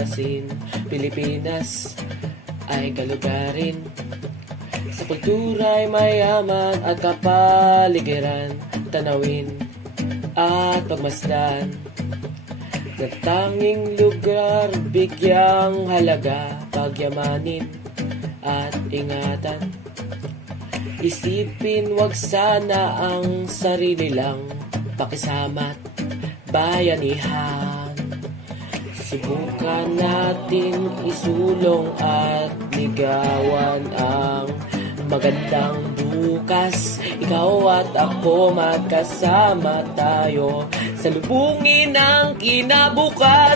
Pangasin, Pilipinas ay kalugarin. Sa kultura ay mayaman at kapaligiran, tanawin at pagmasdan. Na tanging lugar bigyang halaga, pagyamanin at ingatan. Isipin wag sana ang sarili lang, pakisama't bayanihan. Subukan natin isulong at ligawan ang magandang bukas. Ikaw at ako magkasama tayo, salubungin ang kinabukasan.